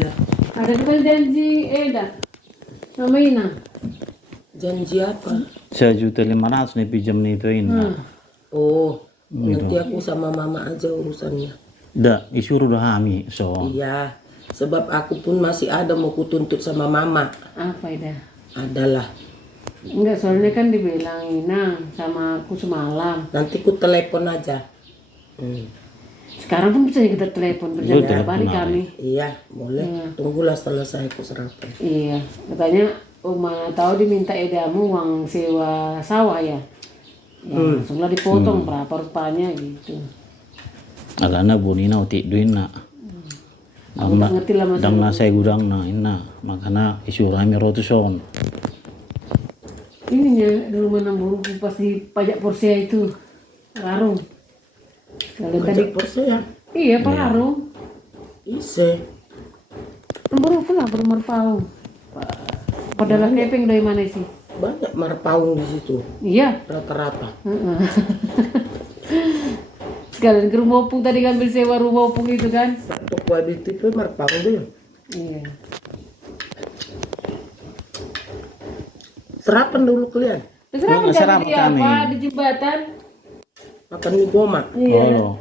Ya. Ada kan janji Eda sama Ina. Janji apa? 1.500.000 nih pinjam nih itu ini. Oh, Gitu. nanti aku sama mama aja urusannya. Dah, disuruh udah hami so. Iya, sebab aku pun masih ada mau kutuntut sama mama. Apa Eda? Adalah. Enggak, soalnya kan dibilang Ina sama aku semalam. Nanti ku telepon aja. Sekarang kan bisa kita telepon Betul, berjam berapa hari telepon kami. Iya, boleh. Tunggulah selesai aku serapan. Iya, katanya Uma tahu diminta Edamu uang sewa sawah ya. Ya, langsunglah dipotong berapa rupanya gitu. Alana bunina utik duin nak. Aku tak ngerti lah Dang masalah. na saya gudang na ina. Makana isu rami rotuson. Ininya dulu menambah pas di pajak Porsia itu Larung. Kalau tadi Ajak pos ya. iya Pak Larung. Ise. Nomor apa lah nomor pau. Padahal keping dari mana sih? Banyak marpaung di situ. Iya. Rata-rata. Sekalian ke rumah opung tadi ngambil sewa rumah opung itu kan? Satu kualitas itu marpaung deh. Iya. Serapan dulu kalian. Terus Oh, apa serap jadi kami. apa di jembatan? Makan mie goma. Iya. Oh.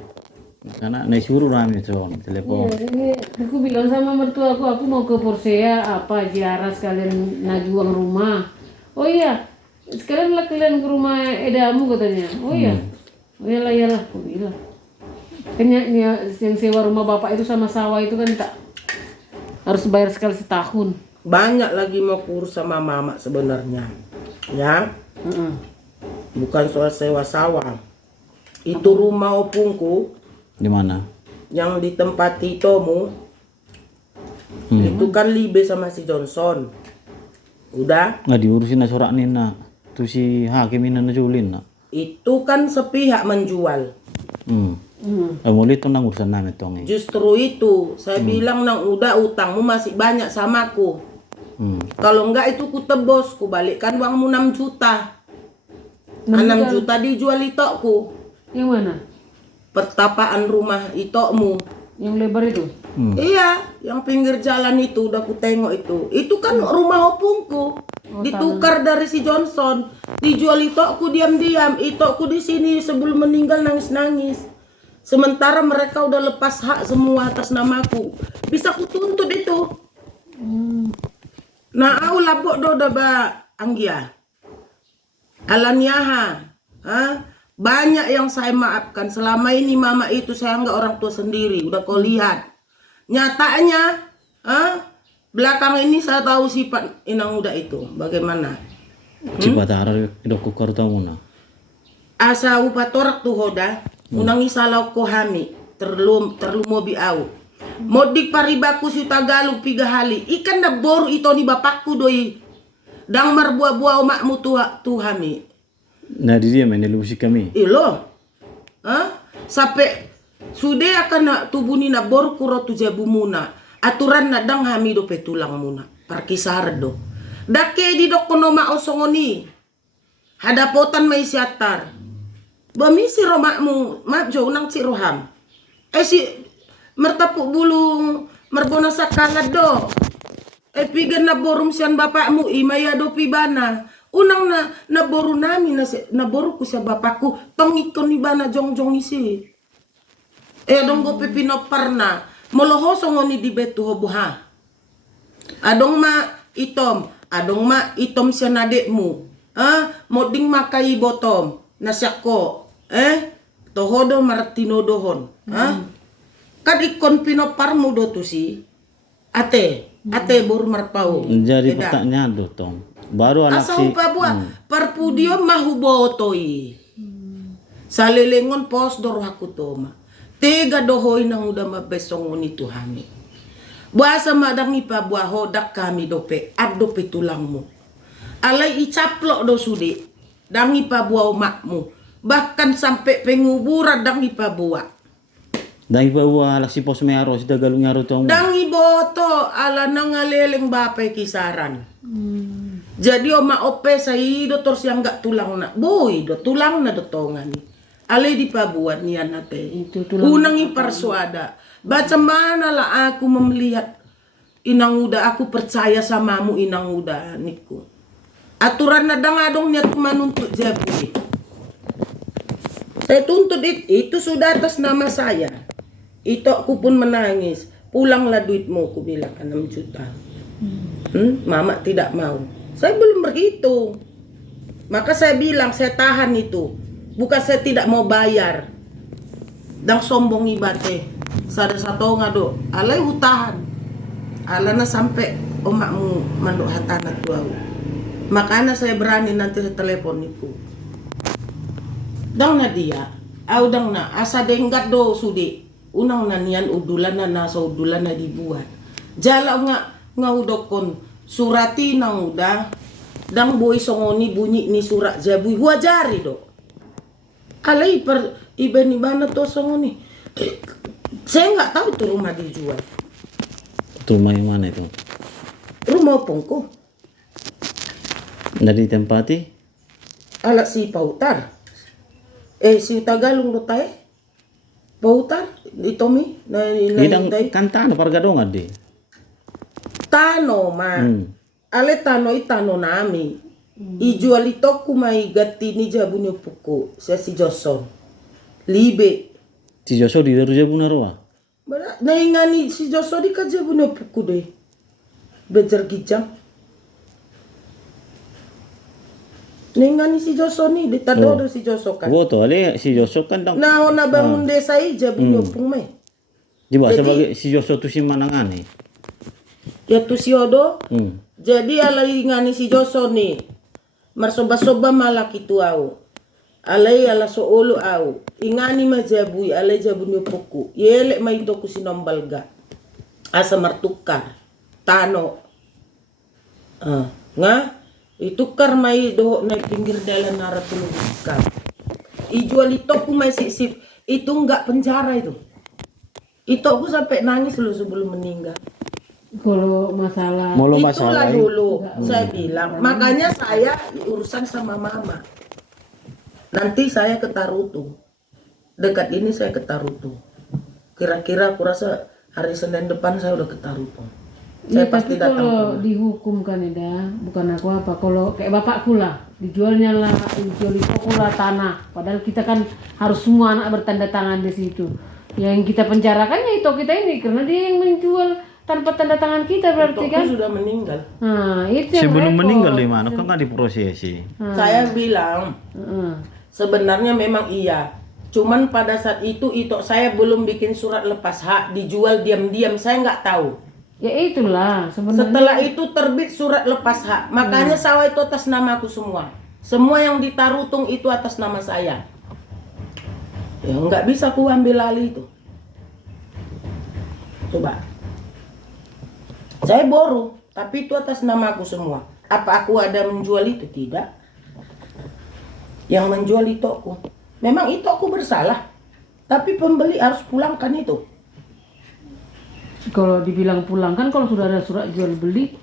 Karena na suruh rami so telepon. Iya, ini aku bilang sama mertua aku mau ke Porsea apa ziarah sekalian nagih uang rumah. Oh iya, sekalian lah kalian ke rumah Edamu katanya. Oh iya, oh iyalah, aku bilang. Kan yang sewa rumah bapak itu sama sawah itu kan tak harus bayar sekali setahun. Banyak lagi mau kurus sama mama sebenarnya. Ya. Bukan soal sewa sawah. Itu rumah opungku Di mana? yang ditempati Tomu. Itu kan Libe sama si Johnson. Udah, Nggak diurusin na surat nih nak. Tu si hakim ina najulin nak. itu kan sepihak menjual. Mulai tu nang urusan namin tong. Justru itu saya bilang nang udah utangmu masih banyak samaku. Kalau enggak itu ku tebos, ku balikkan uangmu 6 juta. 6 juta dijual itokku. Yang mana? Pertapaan rumah itokmu. Yang lebar itu? Iya, yang pinggir jalan itu udah ku tengok itu. Itu kan rumah opungku. Ditukar dari si Johnson, dijual itokku diam-diam. Itokku di sini sebelum meninggal nangis-nangis. Sementara mereka udah lepas hak semua atas namaku. Bisa ku tuntut itu. Nah, au lapok do ba Anggia. Alaniaha. Hah? Banyak yang saya maafkan. Selama ini mama itu saya anggap orang tua sendiri. Udah kau lihat. Nyatanya, belakang ini saya tahu sifat inang muda itu. Bagaimana? Cipatara idok kukar tamu na. Asa upatorak tuh hoda. Unang isalau ko hami. Terlu mobi au. Modik paribaku si Tagalog 3 hali. Ikan na boru ito ni bapakku doi. Dang marbuah-buah makmu tu hami. Nah di dia main musik kami. Ilo. Sampai sudah akan na tubuni na boru kuro tu jabu muna. Aturan na dang hami do petulang muna. Parkisar do. Dake di dok kono maosongoni. Hadapotan may siatar. Bami si romakmu. Mabjo nang si roham. Si mertapuk bulung merbona sakalat do. Pigan na borum sian bapakmu imaya do pibana. Unang na boru nami na boru ko sa bapakku tong ikon ni bana jongjong isi. Dong go pipinopar na molohosong oni di betu hobuha. Adong ma itom siya nadekmu. Moding makai botom nasyako. Tohodo martino dohon. Kad ikon pinopar mo do to si ate boru marpau. Jadi pertanyaan do tong. Baru anak Asa si upa buah parpudio mahubotoi. Salilingon pos doro aku toma. Tega dohoy nang udah mabesong unito hami. Buasa madang ipa buah hodak kami dope dope tulangmu. Alay icaplok do sudi. Dang ipa buah makmu. Bahkan sampai penguburan dang ipa buah. dahil ba anak si pos mayaro si Tagalog ngaro tong. Dang iboto ala nang ngaleleng bapay kisaran. Jadi oma ope sa doktor siang gak tulang na. Boy, do tulang na dotongan. Ale di pabuat niya nate. Itu tulang. Unang iparsuada. Baca mana lah aku melihat Inang uda aku percaya samamu inang uda niku. Aturan nadang adong niat menuntut Jabui. Saya tuntut itu sudah atas nama saya. Itu aku pun menangis. Pulanglah duitmu, aku bilang 6 juta. Mama tidak mau. Saya belum berhitung. Maka saya bilang saya tahan itu. Bukan saya tidak mau bayar. Dan sombong ibate. Sada satu ngado. Alai hutahan. Alana sampai omakmu manduk hatana tuau. Makanya saya berani nanti saya telepon itu. Dang na dia. Au dang na. Asa denggat do sudi. Unang nanian udulan na nasa udulan na dibuat. Jala nga udokon. Surati nang udah. Dang boy songoni bunyi ni surat Jabui. Wajari do. Alai per iban ibana to songoni. Saya nggak tahu itu rumah dijual. Itu rumah yang mana itu? Rumah pongko. Dari tempati? Ala si Pautar. Si Tagalong lo tayo. Pautar. Ito mi. Idang kan tano pargadongan di. Tano ma. Ale tano itano nami. Ijual ito kumay gati ni Jabunyo puko. Sa si Joson. Libe. Si Joso di daru Jabu narua. Bala naingani si Joson di ka Jabunyo puko deh. Bejar gijang. Naingani si Joson ni. Ditado si Joson kan. Wo to ale si Joso kan dang. Na bangun desa i Jabunyo pung may. Di ba sebagai si Joso tu si manangani. Ya tu si Odo. Jadi alai ngani si Joson ni. Marsoba-soba malaki tu au. Alai ala soolo au. Ingani ma Jabui alai Jabunyo puku. Yele ma ito ku sinombalga. Asa martukar. Tano. Nga. Itukar mai do na pinggir dalan naratulungka. Ijual itu ku mai sip. Itu enggak penjara itu. Itu aku sampai nangis loh sebelum meninggal. Kalau masalah Mulu Itulah masalah. dulu saya bilang. Makanya saya urusan sama mama. Nanti saya ke Tarutung. Dekat ini saya ke Tarutung. Kira-kira aku rasa hari Senin depan saya udah ke Tarutung. Saya Iya, pasti tapi datang. kalau dihukum kan ya, bukan aku apa. Kalau kayak bapakku lah, dijualnya lah, dijual di toko lah tanah. Padahal kita kan harus semua anak bertanda tangan di situ. Yang kita penjarakan ya itu kita ini, karena dia yang menjual tanpa tanda tangan kita berarti Aku kan. sudah meninggal. Nah itu yang Sebelum repot. meninggal di mana? Kan nggak diprosesi. Saya bilang Heeh. sebenarnya memang iya. Cuman pada saat itu saya belum bikin surat lepas hak, dijual diam-diam, saya nggak tahu. Ya itulah sebenarnya. Setelah itu terbit surat lepas hak, makanya sawah itu atas nama aku semua. Semua yang di Tarutung itu atas nama saya. Ya nggak bisa aku ambil alih itu. Coba. Saya boru, tapi itu atas nama aku semua. Apa aku ada menjual itu? Tidak. Yang menjual itu aku. Memang itu aku bersalah. Tapi pembeli harus pulangkan itu. Kalau dibilang pulang kan kalau sudah ada surat jual beli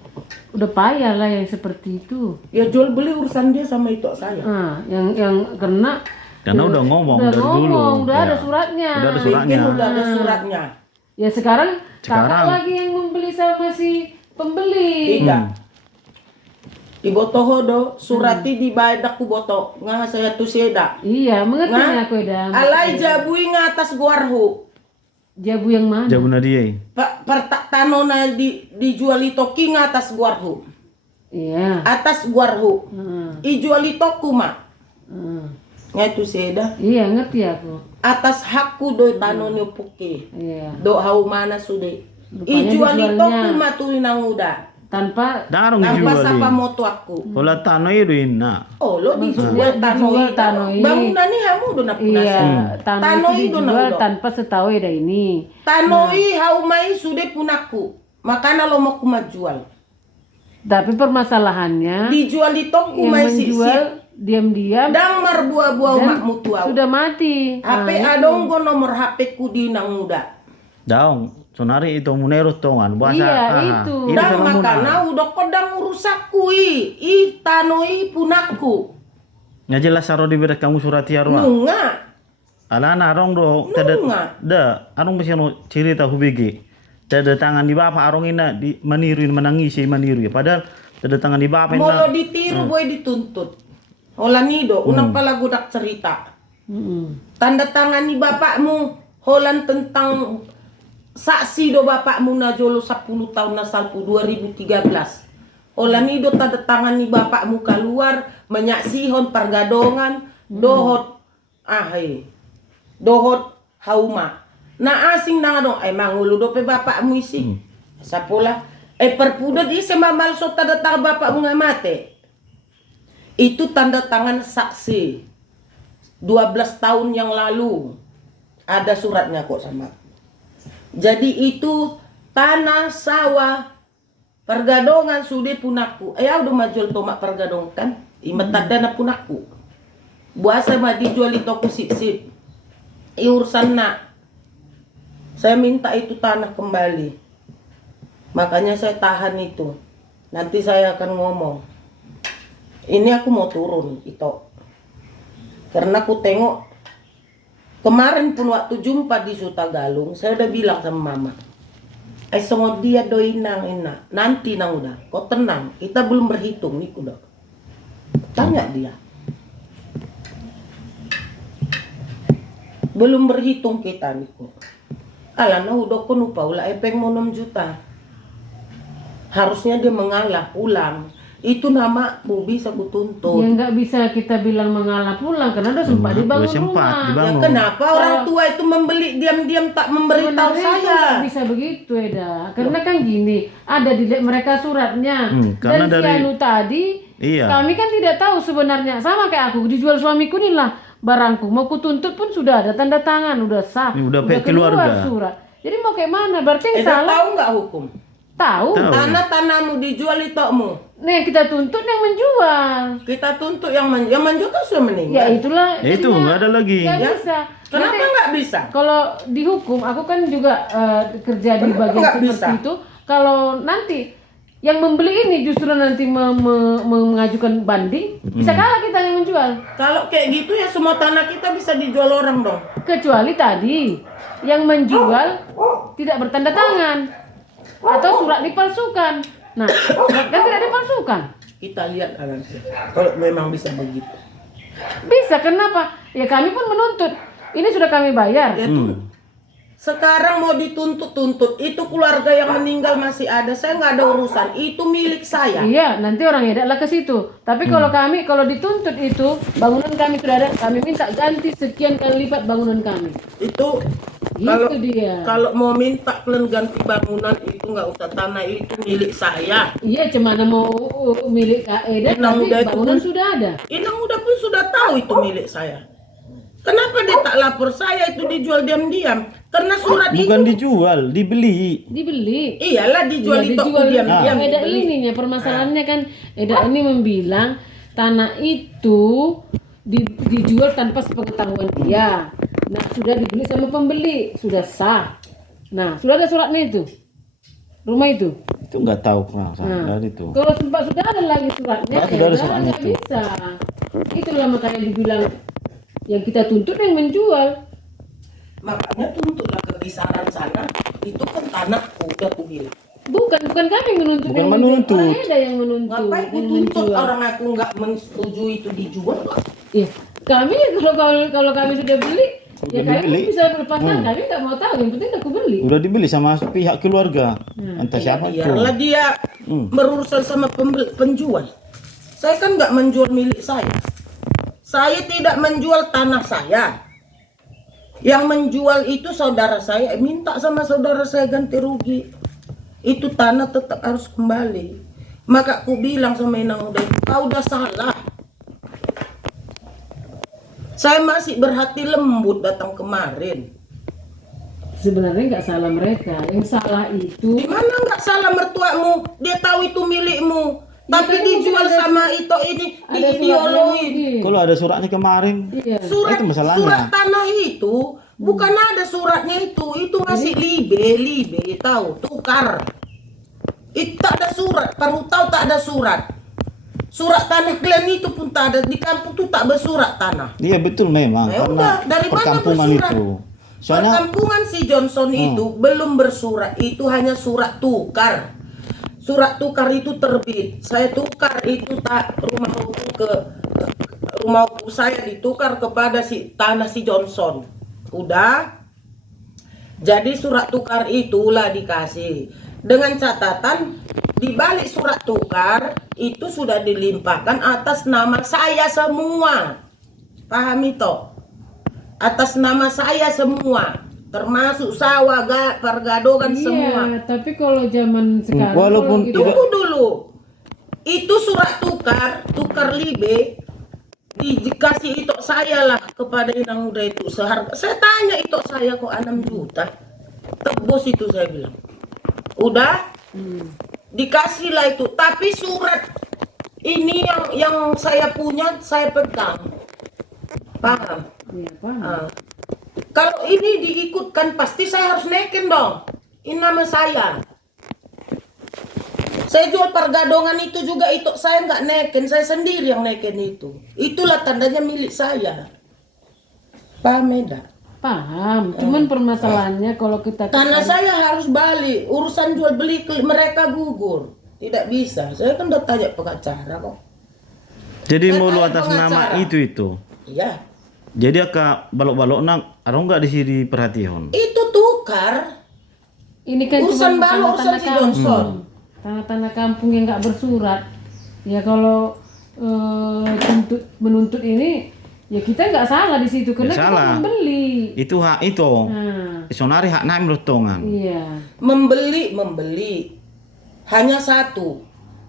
udah payah lah yang seperti itu. Ya jual beli urusan dia sama itu saya. Nah, yang kena Karena udah ngomong udah dari dulu. ngomong, udah Ya. ada suratnya. Udah ada Bikin suratnya. udah ada suratnya. Ya sekarang kakak Sekarang. lagi yang membeli sama si pembeli. Tidak. Di botohodo surati di badak ku boto nga saya tu seda. Iya, mengerti Nga aku ya. alai jabui nga atas guarhu. Jabu yang mana? Jabu Nadia. Tano na dijual itu ki nga atas guarhu. Iya. Atas guarhu. Ijual itu kuma. Nga tu seda. Iya, ngerti aku. Atas hakku do tano ni puki. Iya. Do hau mana sude. Rupanya Ijual itu dijualnya. kuma tu nang uda. Tanpa Darong Tanpa dijual. sapa moto aku. Kalau tanah itu na. Oh, lo dijual dijual tanoi. Bangunan ni hamu do na punasa. iya, tanah Tanoi itu do na dijual udo. tanpa setahu ada ini. Tanoi hau mai sude punaku. Makana lo mau kumajual. Tapi permasalahannya Dijual di toko yang mai menjual diam-diam Dang marbuah-buah makmu tuau. sudah mati. HP adong go nomor HP ku di nang muda. Daong. Sonari itu munero tongan. Bahasa. Iya, itu. Dang makana udah kodang urusakku i tanoi punaku. Nya jelas saro di beres kamu surat tiarwa. Nunga. Alana arong do Nunga. da arong bisa no cerita hubigi. tanda tangan di bapak arong ina di maniru menangisi maniru ya. Padahal tanda tangan di bapak Molo ina. ditiru boy dituntut. Holanido, unang pala gudak cerita. Tanda tangan ni bapakmu Holan tentang saksi do bapakmu na jolo 10 tahun na salpu 2013. Holanido tanda tangan ni bapakmu keluar menyaksihon pergadongan dohot dohot hauma. Na asing na dong ay mangulo do pe bapakmu isi. Sa pula perpudot isi mamalso tanda tangan bapakmu nga mate. Itu tanda tangan saksi 12 tahun yang lalu. Ada suratnya kok sama. Jadi itu tanah sawah pergadongan sudah punaku. Udah majual tomak pergadongan kan. Imatadana punaku. Buasa mah dijual itu aku sip-sip. Urusan nak. Saya minta itu tanah kembali. Makanya saya tahan itu. Nanti saya akan ngomong. Ini aku mau turun itu. Karena aku tengok kemarin pun waktu jumpa di Sutagalung, saya udah bilang sama mama. Songo dia doi nang ina. Nanti nang udah. Kau tenang, kita belum berhitung nih udah. Tanya dia. Belum berhitung kita nih. Alana udah kono paula epeng mau 6 juta. Harusnya dia mengalah pulang. Itu nama mu bisa kutuntut. Ya nggak bisa kita bilang mengalah pulang karena udah sempat dibangun rumah. Ya kenapa orang tua itu membeli diam-diam tak memberitahu Sebenarnya itu saya? nggak bisa begitu Eda. Karena kan gini, ada di mereka suratnya. Karena Dan si dari- Anu tadi, Iya. kami kan tidak tahu sebenarnya. Sama kayak aku, dijual suamiku nih lah barangku. Mau kutuntut pun sudah ada tanda tangan, udah sah. Udah pihak keluar keluarga. surat. Jadi mau kayak mana? Berarti yang Eda salah. tahu nggak hukum? Tahu. Tahu. Tanah-tanahmu dijual itokmu. Nih kita tuntut yang menjual. Kita tuntut yang menjual kan sudah Ya meninggal. itulah. Ya itu jadinya nggak ada lagi. nggak Ya. bisa. Kenapa Nanti- nggak bisa? Kalau dihukum, aku kan juga kerja di Kenapa bagian nggak seperti bisa? itu. Kalau nanti yang membeli ini justru nanti mengajukan banding, bisa kalah kita yang menjual. Kalau kayak gitu ya semua tanah kita bisa dijual orang dong. Kecuali tadi yang menjual tidak bertanda tangan atau surat dipalsukan. Nah, surat kan tidak dipalsukan. Kita lihat nanti. Kalau memang bisa begitu. Bisa, kenapa? Ya kami pun menuntut. Ini sudah kami bayar. Ya tuh. Sekarang mau dituntut-tuntut, itu keluarga yang meninggal masih ada, saya nggak ada urusan, itu milik saya. Iya, nanti orang ya lah ke situ. Tapi kalau kami, kalau dituntut itu, bangunan kami sudah ada, kami minta ganti sekian kali lipat bangunan kami. Itu Itu kalau dia. kalau mau minta kalian ganti bangunan itu nggak usah, tanah itu milik saya. Iya, cemana mau milik Kak Eda, Inang tapi udah itu bangunan pun- sudah ada. Inang udah pun sudah tahu itu milik saya. Kenapa dia tak lapor saya itu dijual diam-diam? Karena surat Bukan itu dijual, dibeli. Dibeli. iyalah dijual Iya, itu dijual. diam-diam. Eda ininya permasalahannya kan Eda ini membilang tanah itu dijual tanpa sepengetahuan dia. Nah, sudah dibeli sama pembeli, sudah sah. Nah, sudah ada suratnya itu. Rumah itu. Itu nggak tahu pernah Nah, dari itu. kalau sempat sudah ada lagi suratnya, Nah, sudah ada ya suratnya nggak tuh. bisa. Itulah makanya dibilang yang kita tuntut yang menjual. Makanya tuntutlah ke kisaran sana. Itu kan tanahku, udah aku bilang. Bukan kami yang menuntut. Bukan yang menuntut. Orang Eda yang menuntut. Ngapain aku yang tuntut menjual. orang aku nggak menyetujui itu dijual? Iya, kami kalau kami sudah beli, ya Sudah kami dibeli. bisa lepaskan. Kami nggak mau tahu, yang penting aku beli. Udah dibeli sama pihak keluarga. Entah siapa itu. Biarlah dia berurusan sama penjual. Saya kan nggak menjual milik saya. Saya tidak menjual tanah saya. Yang menjual itu saudara saya. Minta sama saudara saya ganti rugi. Itu tanah tetap harus kembali. Maka aku bilang sama Inang udah, kau udah salah. Saya masih berhati lembut datang kemarin. Sebenarnya nggak salah mereka, yang salah itu. Di mana nggak salah mertuamu? Dia tahu itu milikmu. Tapi kan dijual mungkin ada- sama itu ini Ada diideologin. suratnya. Kalau ada suratnya kemarin, Iya. Surat Itu masalahnya. surat tanah itu bukan ada suratnya itu masih libe tahu tukar. Itu tak ada surat, baru tahu tak ada surat. Surat tanah kalian itu pun tak ada, di kampung tuh tak bersurat tanah. iya betul memang Ya karena udah, dari mana perkampungan bersurat? itu. Soalnya Perkampungan si Johnson itu belum bersurat, itu hanya surat tukar. Surat tukar itu terbit. Saya tukar itu rumah rumahku saya ditukar kepada si tanah si Johnson. Udah. Jadi surat tukar itulah dikasih. Dengan catatan di balik surat tukar itu sudah dilimpahkan atas nama saya semua. Paham itu? Atas nama saya semua. Termasuk sawah, pergadogan semua. Iya, tapi kalau zaman sekarang Walaupun kalau gitu, Tunggu dulu. Itu surat tukar libe dikasih itu saya lah kepada inang muda itu seharga. Saya tanya itu saya kok 6 juta. Tebus itu saya bilang. Udah dikasih lah itu. Tapi surat ini yang saya punya saya pegang. Paham? iya, paham. Ah. Kalau ini diikutkan pasti saya harus naikin dong. Ini nama saya. Saya jual pergadongan itu juga itu saya nggak naikin, saya sendiri yang naikin itu. Itulah tandanya milik saya. Paham tidak? Paham. Cuman permasalahannya kalau kita Karena saya harus balik urusan jual beli mereka gugur. Tidak bisa. Saya kan udah tanya pengacara kok. jadi Saya mau lu tanya atas nama pengacara. itu. Iya. Jadi aka balok-balok nang, ada nggak di sini perhatian? Itu tukar. ini kan Urusan cuma balok, urusan si Johnson. Tanah-tanah kampung yang nggak bersurat. Ya kalau menuntut ini, ya kita nggak salah di situ karena Nggak kita salah. membeli. Itu hak itu. Nah, Sonari hak naik melotongan. iya. Membeli. Hanya satu.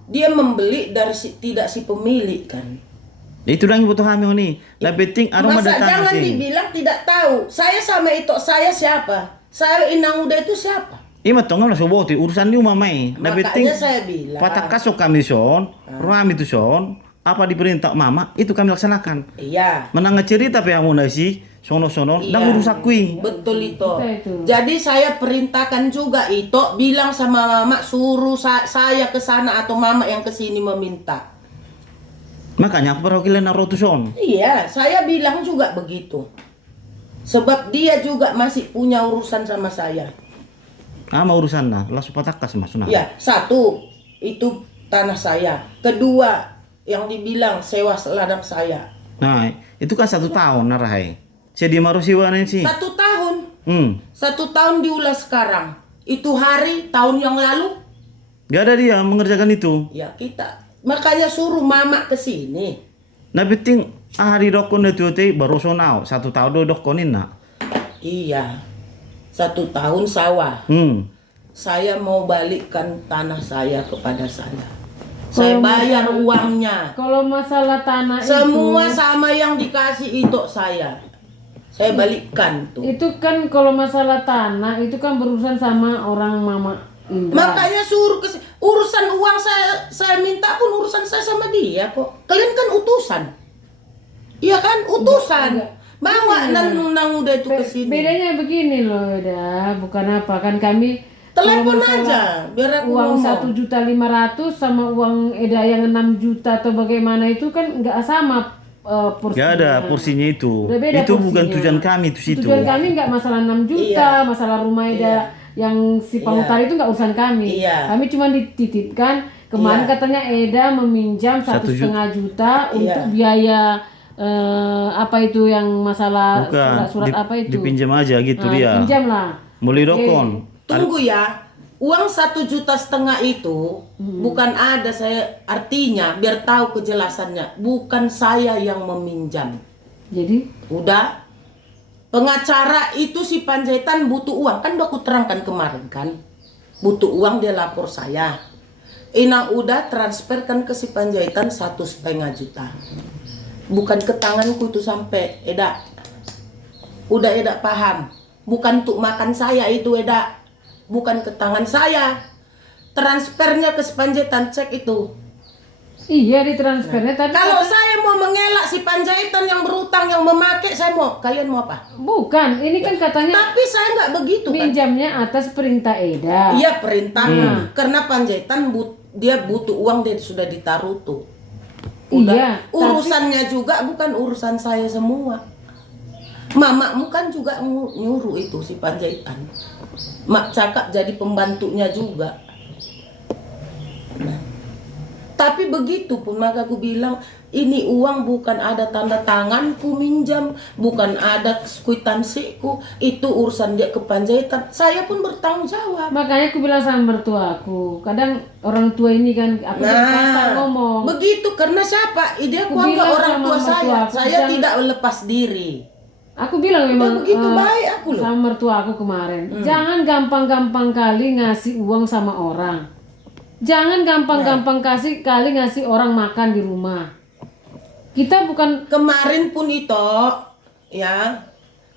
Dia membeli dari tidak si pemilik kan. Itu yang butuh kami nih. Lebih penting ada Masa datang jangan sih. dibilang tidak tahu. Saya sama itu saya siapa? Saya inang muda itu siapa? Ima tonga lah soboti urusan ni umamai. Lebih penting Makanya saya bilang. patah kasuk kami son, ruami itu son. Apa diperintah mama itu kami laksanakan. Iya. Menang cerita pe amun si sono-sono Iya. dan urusak kui. Betul itu. Kita itu. Jadi saya perintahkan juga itu bilang sama mama suruh saya ke sana atau mama yang ke sini meminta. Makanya aku perwakilan narotuson. Iya, saya bilang juga begitu. Sebab dia juga masih punya urusan sama saya. Ama urusan lah, langsung patah kas mas. Nah. Ya, satu itu tanah saya. Kedua yang dibilang sewa ladang saya. Nah, itu kan 1 tahun narahai. Saya di Marusiwan sih. 1 tahun. 1 tahun diulas sekarang. Itu hari tahun yang lalu. Gak ada dia mengerjakan itu. Ya kita. Makanya suruh mama ke sini. Nah, penting hari dokon itu baru sonau 1 tahun do dokonin nak. Iya. 1 tahun sawah. Saya mau balikkan tanah saya kepada saya. Saya bayar uangnya. Kalau masalah tanah Semua sama yang dikasih itu saya. Saya balikkan tuh. itu kan kalau masalah tanah itu kan berurusan sama orang mama Indra. Makanya suruh urusan uang saya minta pun urusan saya sama dia kok. Kalian kan utusan. Iya kan utusan. Bawa nang udah itu ke sini. Bedanya begini loh, dah bukan apa kan kami Telepon kalau masalah aja biar aku uang ngomong. 1.500.000 sama uang Eda yang 6 juta atau bagaimana itu kan nggak sama porsinya. Gak ada porsinya itu. Udah beda Itu bukan porsinya. tujuan kami itu situ. Tujuan kami nggak masalah 6 juta, Iya. masalah rumah Eda yang si Pahutar itu nggak urusan kami. Iya. Kami cuma dititipkan kemarin Iya. katanya Eda meminjam 1,5 juta untuk biaya apa itu yang masalah Bukan, surat-surat apa itu? dipinjam aja gitu Nah, dia. Pinjam lah. Mulai dokon. Tunggu ya. Uang 1,5 juta itu bukan ada saya artinya biar tahu kejelasannya. Bukan saya yang meminjam. Jadi Udah. Pengacara itu si Panjaitan butuh uang. Kan udah aku terangkan kemarin kan. Butuh uang dia lapor saya. Inang udah transferkan ke si Panjaitan 1,5 juta. Bukan ke tanganku itu sampai Eda. Udah Eda paham. Bukan untuk makan saya itu Eda. Bukan ke tangan saya. Transfernya ke si Panjaitan cek itu. iya ditransfernya tapi Kalau saya mau mengelak si Panjaitan yang berutang yang memakai saya mau. Kalian mau apa? bukan, ini kan katanya Tapi saya nggak begitu kan. minjamnya atas perintah Eda. Iya perintah. Karena Panjaitan dia butuh uang dia sudah ditaruh tuh. Udah. Iya, Urusannya juga bukan urusan saya semua. Mamamu kan juga nyuruh itu si Panjaitan. Mak cakap jadi pembantunya juga. Nah, tapi begitu pun maka aku bilang ini uang bukan ada tanda tanganku minjam, bukan ada kwitansiku, itu urusan dia ke Panjaitan. Saya pun bertanggung jawab. Makanya aku bilang sama mertua aku, kadang orang tua ini kan aku kasar ngomong. Begitu karena siapa? Dia Aku kuanggap bilang orang sama tua mertua saya. aku, Saya jangan- tidak lepas diri. Aku bilang memang begitu baik aku loh. sama mertua aku kemarin, jangan gampang-gampang kali ngasih uang sama orang. Jangan gampang-gampang kali ngasih orang makan di rumah. Kita bukan Kemarin pun itu, ya,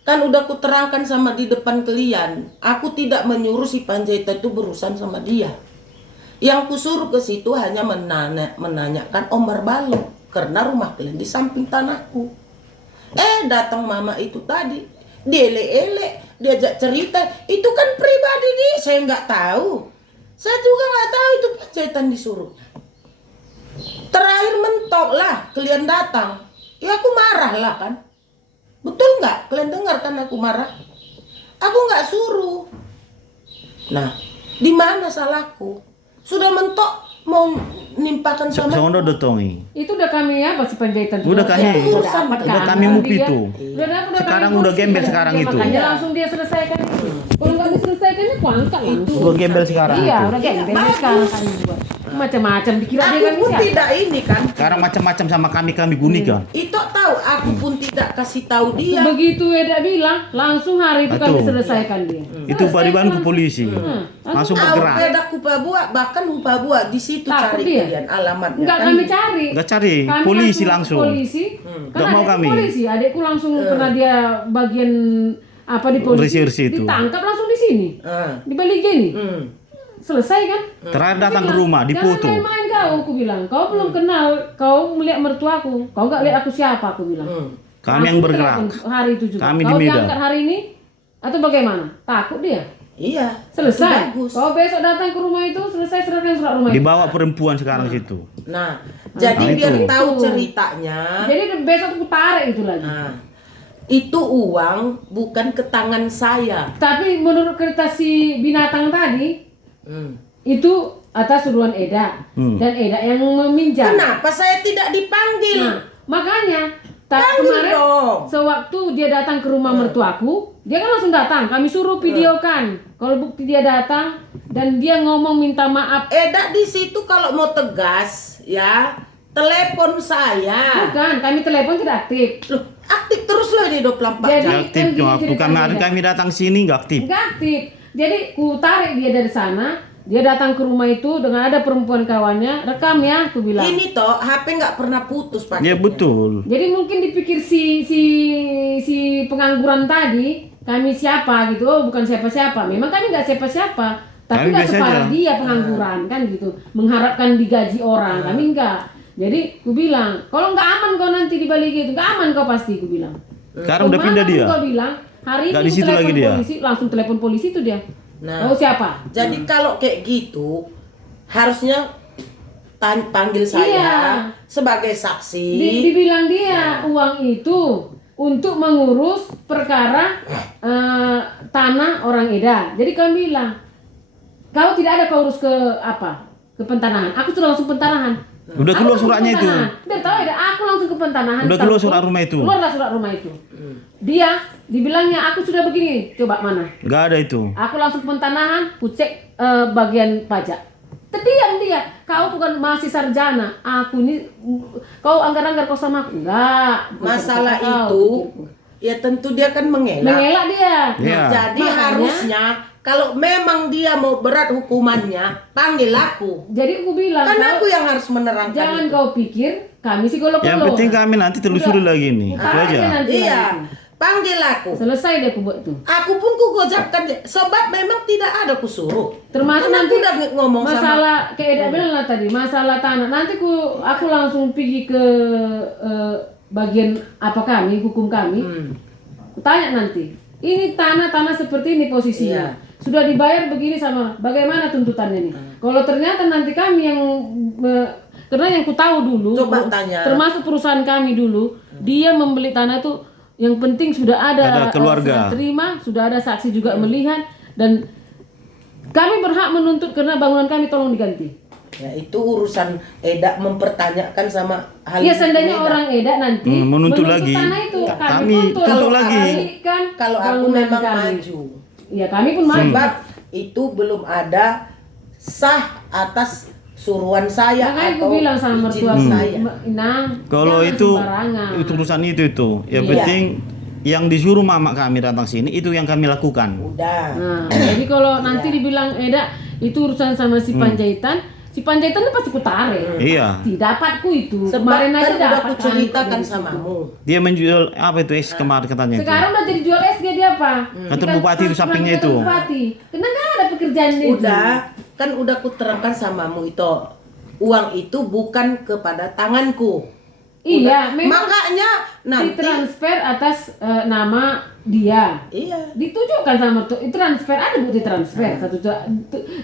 kan udah aku terangkan sama di depan kalian. Aku tidak menyuruh si Panjaitan itu berurusan sama dia. Yang kusuruh ke situ hanya menanyakan Omar Balo karena rumah kalian di samping tanahku. Datang mama itu tadi, dielek-elek, diajak cerita, itu kan pribadi dia, saya nggak tahu. Saya juga nggak tahu itu Panjaitan disuruh. Terakhir mentok lah, kalian datang, ya aku marah lah kan. Betul nggak? Kalian dengar kan aku marah? Aku nggak suruh. Nah, di mana salahku? Sudah mentok mau nimpakan sama Sono do tongi. itu udah kami apa si Panjaitan Udah kami, udah dapat udah kan? kami Dia- mupi itu. udah Sekarang kami udah kursi, gembel sekarang itu. makanya langsung dia selesaikan itu. Kalau nggak diselesaikannya aku angkat langsung. Udah gembel sekarang Iya, itu. udah gembel Bagus. sekarang kami buat. Macam-macam dikira dia Aku kan pun siapa? tidak ini kan. Sekarang macam-macam sama kami gunika. Itu tahu, aku pun tidak kasih tahu dia. Begitu Eda bilang, langsung hari itu kami Betul. selesaikan dia. Itu bariban ke polisi. Langsung Tahu bergerak. beda Kupabua, bahkan Kupabua di situ Takut cari dia. kalian alamatnya. Enggak kan? kami cari. Enggak cari, Kami polisi langsung. Polisi. Kan Nggak mau adikku kami. polisi, adikku langsung karena dia bagian apa di polisi. Reserse itu. Ditangkap langsung di sini. Di balik gini. Selesai kan? Terakhir datang ke rumah, dipoto. Jangan main-main kau, aku bilang. Kau belum kenal, kau melihat mertuaku. Kau enggak lihat aku siapa, aku bilang. Kami yang Langsung bergerak. telepon hari itu juga. Kami di Kau Medan. diangkat hari ini atau bagaimana? Takut dia. Iya. Selesai. Itu bagus. Kau besok datang ke rumah itu, selesai serahkan surat rumah itu. Dibawa perempuan sekarang situ. Nah, jadi Nah, biar itu. tahu ceritanya. Jadi besok aku tarik itu lagi. Nah, itu uang bukan ke tangan saya. Tapi menurut cerita si binatang tadi, itu atas suruhan Eda. Dan Eda yang meminjam. Kenapa saya tidak dipanggil? Nah, makanya Panggil kemarin dong. sewaktu dia datang ke rumah mertuaku, dia kan langsung datang. Kami suruh videokan. Kalau bukti dia datang dan dia ngomong minta maaf. Eda di situ kalau mau tegas, ya, telepon saya. Bukan, kami telepon tidak aktif. Loh, aktif terus loh ini 24 Jadi- jam. Nggak aktif kan cuma gini bukan ceritanya, hari Eda. kami datang sini nggak aktif. Enggak aktif. Jadi ku tarik dia dari sana. Dia datang ke rumah itu dengan ada perempuan kawannya. Rekam ya, aku bilang. Ini toh HP nggak pernah putus paketnya. Ya betul. Jadi mungkin dipikir si pengangguran tadi kami siapa gitu, oh bukan siapa-siapa. Memang kami nggak siapa-siapa, tapi Kami nggak biasa separah aja. dia pengangguran kan gitu, mengharapkan digaji orang. Kami enggak. Jadi ku bilang, kalau nggak aman kau nanti di Bali gitu, nggak aman kau pasti, ku bilang. Sekarang udah pindah dia. Kau bilang hari Nggak ini di situ telepon lagi dia. polisi, langsung telepon polisi itu dia. Nah. Oh siapa? Jadi kalau kayak gitu harusnya panggil saya Iya. sebagai saksi. Dibilang dia uang itu untuk mengurus perkara tanah orang Eda. Jadi kami bilang, kau tidak ada kau urus ke apa? Ke pentanahan. Aku sudah langsung pentanahan. Udah Aku keluar langsung ke suratnya itu. pentanahan. Biar tahu Eda, aku langsung ke pentanahan. Udah keluar Telepon. surat rumah itu. Keluarlah surat rumah itu. Dia dibilangnya aku sudah begini. Coba mana? Nggak ada itu. Aku langsung pentanahan, ku cek bagian pajak. Terdiam dia. Kau bukan masih sarjana. Aku ini, kau anggar-anggar kau sama aku. Enggak. bukan Masalah siapa kau, itu pikirku. ya tentu dia kan mengelak. Mengelak dia. Iya. Jadi Makanya- harusnya kalau memang dia mau berat hukumannya, panggil aku. Jadi aku bilang, Kan kau aku yang harus menerangkan jangan itu. kau pikir kami psikolog. Yang penting kami nanti telusuri lagi nih. Itu aja. Iya, panggil aku. Selesai deh aku buat itu. Aku pun ku gojapkan dia. Sebab memang tidak ada kusuruh. Termasuk Kan nanti aku udah ngomong masalah kayak Eda bilang lah tadi, masalah tanah. Nanti aku langsung pergi ke bagian apa kami, hukum kami. Aku tanya nanti, ini tanah seperti ini posisinya. Iya. Sudah dibayar begini sama, bagaimana tuntutannya nih? Kalau ternyata nanti kami yang karena yang ku tahu dulu, Coba tanya. termasuk perusahaan kami dulu, dia membeli tanah itu Yang penting sudah ada keluarga. serah terima, sudah ada saksi juga melihat, dan kami berhak menuntut karena bangunan kami tolong diganti. Ya itu urusan Eda mempertanyakan sama hal Ya itu, seandainya Eda. orang Eda nanti menuntut lagi. tanah itu, Kami tuntut. tuntut lagi. Kan Kalau aku bangunan memang kami. maju. Ya kami pun maju. Sebab itu belum ada sah atas suruhan saya Makanya atau aku bilang sama izin mertua saya. Inang, Kalau jangan itu sembarangan. urusan itu. Yang Iya. penting yang disuruh mama kami datang sini itu yang kami lakukan. Udah. Nah, jadi kalau nanti dibilang Eda itu urusan sama si Panjaitan, si Panjaitan itu pasti kutarik. Iya. Tidak dapatku itu. Sebab Kemarin kan aja udah dapat aku ceritakan dari situ. samamu. Dia menjual apa itu es kemarin katanya itu. Sekarang udah jadi jual es dia apa? Kantor bupati itu sampingnya itu. Bupati. Karena nggak ada pekerjaan itu. Udah, kan udah aku terangkan samamu itu. Uang itu bukan kepada tanganku. Iya, memang Makanya nanti ditransfer atas nama dia. iya. Ditujukan sama tuh transfer, ada bukti transfer satu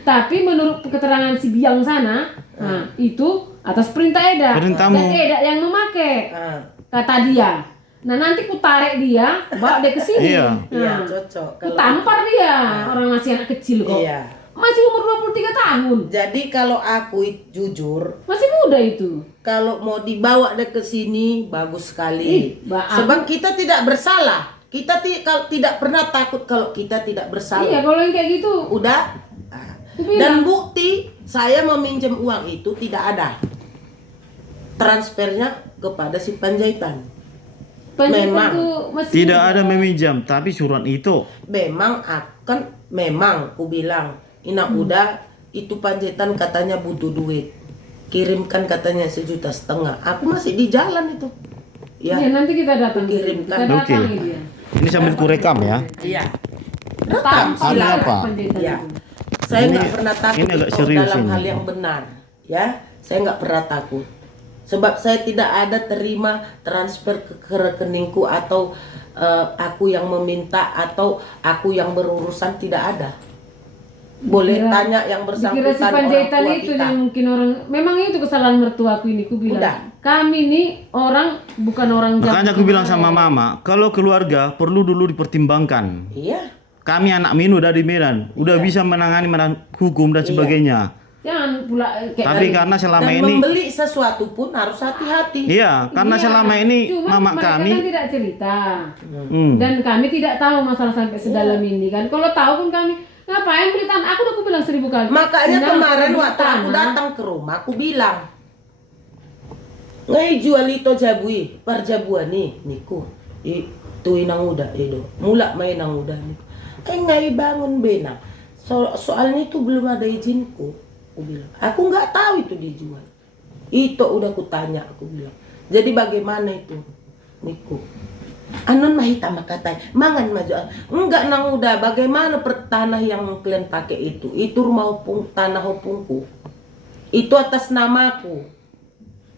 tapi menurut keterangan si Biang sana, nah, itu atas perintah Eda. Perintahmu. Dan Eda yang memakai, Ah, kata dia. Nah nanti ku tarik dia, bawa dia ke sini. Iya. iya, Nah, cocok. ku tampar dia, orang masih anak kecil kok. Iya. Masih umur 23 tahun. Jadi kalau aku jujur, Masih muda itu. kalau mau dibawa dia ke sini bagus sekali. Sebab kita tidak bersalah. Kita kalau tidak pernah takut kalau kita tidak bersalah. Iya, kalau yang kayak gitu. Udah. Ah. Ku bilang. Dan bukti saya meminjam uang itu tidak ada. Transfernya kepada si Panjaitan. Panjaitan Memang. tuh masih Tidak muda. ada meminjam, tapi surat itu. Memang ku bilang, Ina udah itu Panjaitan katanya butuh duit. Kirimkan katanya 1,5 juta. Aku masih di jalan itu. Ya, Ya. nanti kita datang. Kirimkan. Kita Oke. datangi dia. Ini sambil kurekam ya. Iya. Rekam, Ada silakan, apa? Panjaitan Ya. itu. Saya Ini- nggak pernah takut ini agak itu serius dalam ini. hal yang benar, ya. Saya nggak pernah takut. Sebab saya tidak ada terima transfer ke rekeningku atau aku yang meminta atau aku yang berurusan, tidak ada. Boleh Dikira- tanya yang Dikira si bersangkutan orang Panjaitan tua itu kita. yang mungkin orang, memang itu kesalahan mertuaku ini, ku bilang. Udah. Kami nih orang bukan orang jahat. Makanya aku bilang sama mama, kalau keluarga perlu dulu dipertimbangkan. Iya. Kami anak Minu dari Medan, udah bisa menangani hukum dan sebagainya. Jangan pula kayak Tapi dari- karena selama Dan ini, membeli sesuatu pun harus hati-hati. iya, karena Iya, selama ini cuma mama mereka kami, kan tidak cerita. hmm, Dan kami tidak tahu masalah sampai sedalam ini kan. Kalau tahu pun kami ngapain beli tanah? Aku udah aku bilang 1000 kali. Makanya Nah, kemarin beli waktu aku tanah. datang ke rumah, aku bilang, ngai jual itu jabui, parjabuan nih, niku, itu inang udah, itu, mula main nang udah nih, ngai bangun bena, soalnya itu belum ada izinku, aku bilang, aku nggak tahu itu dijual, itu udah aku tanya, aku bilang, jadi bagaimana itu, niku. Anon mahita makatay, mangan maju. Enggak nang udah, bagaimana tanah yang kalian pakai itu rumah opung, tanah opungku. Itu atas namaku.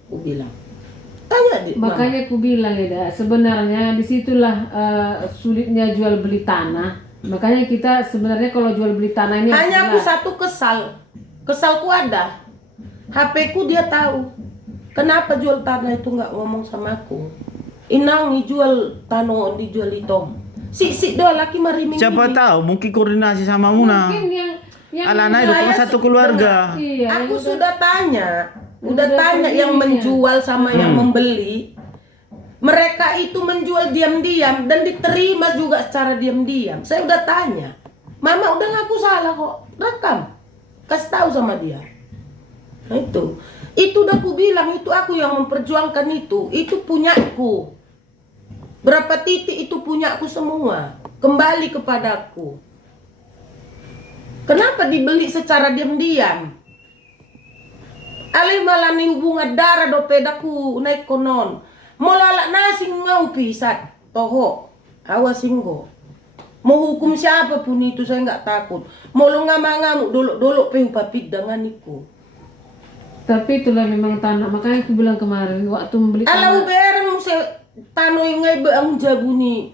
Aku bilang. Tanya di Makanya aku bilang ya, sebenarnya disitulah sulitnya jual beli tanah. Makanya kita sebenarnya kalau jual beli tanah ini hanya aku adalah- satu kesalku ada. HP ku dia tahu. Kenapa jual tanah itu nggak ngomong sama aku? Inang jual tanah dijual itu. Si doa laki mariming. siapa tahu mungkin koordinasi sama Muna. mungkin yang Alana itu cuma satu keluarga. Iya, Aku yang sudah tanya, udah Udah tanya yang pemiliknya. menjual sama yang membeli. Mereka itu menjual diam-diam dan diterima juga secara diam-diam. Saya udah tanya, Mama udah ngaku salah kok, rekam, kasih tahu sama dia. Nah, itu udah aku bilang, itu aku yang memperjuangkan itu punyaku. Berapa titik itu punyaku semua, kembali kepadaku. Kenapa dibeli secara diam-diam? Alih malani hubungan darah do pedaku naik konon. Molalak nasi ngau pisat. Toho. Awas singgo. Mau hukum siapapun itu saya nggak takut. Mau lo ngamuk dolok pehu papit dengan iku. Tapi itulah memang tanah. Makanya aku bilang kemarin waktu membeli Alau bereng se tanoi ngai beang jabu ni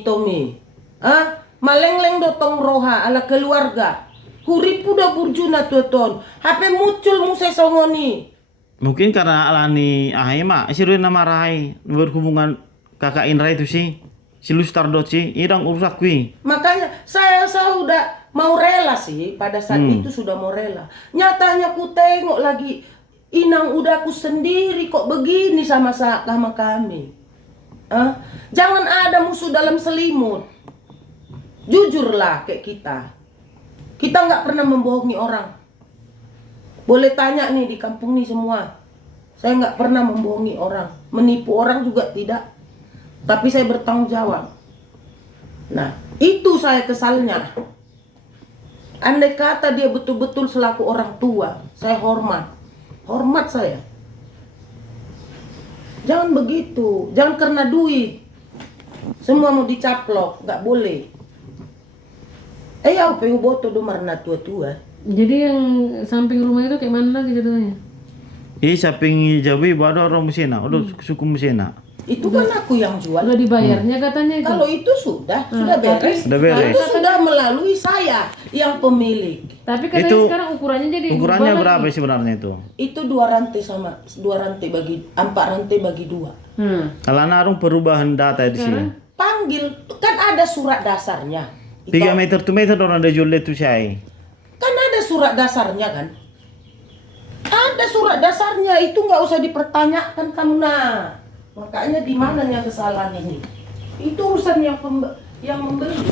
Tommy. Malengleng dotong roha ala keluarga. Hurip udah burjuna tuton. HP muncul muse songoni. Mungkin karena alani ahema, isirin nama Rai berhubungan kakak Indra itu si Lustar dot sih, irang urusak kui. Makanya saya udah mau rela sih, pada saat itu sudah mau rela. Nyatanya ku tengok lagi inang udaku sendiri kok begini sama kami. Jangan ada musuh dalam selimut. Jujurlah kayak kita. Kita nggak pernah membohongi orang. Boleh tanya nih di kampung nih semua. Saya nggak pernah membohongi orang, menipu orang juga tidak. Tapi saya bertanggung jawab. Nah, itu saya kesalnya. Andai kata dia betul-betul selaku orang tua, saya hormat. Hormat saya. Jangan begitu, jangan karena duit. Semua mau dicaplok, nggak boleh. Ya, PU boto do marna tua-tua. Jadi yang samping rumah itu kayak mana lagi ceritanya? Samping Jawi ada orang Mesena, ada suku Mesena. Itu kan aku yang jual. Udah dibayarnya katanya itu. Kalau itu sudah beres. Sudah beres. Itu sudah melalui saya yang pemilik. Tapi katanya Itu sekarang ukurannya jadi Ukurannya berubah berapa lagi. sebenarnya itu? Itu 2 rantai sama 2 rantai bagi 4 rantai bagi 2. Kalau narung perubahan data di sini. Panggil kan ada surat dasarnya. 3 meter to meter orang ada jual itu saya. Kan ada surat dasarnya kan? Ada surat dasarnya, itu nggak usah dipertanyakan kamu nah. Makanya di mananya kesalahan ini? Itu urusan yang membeli.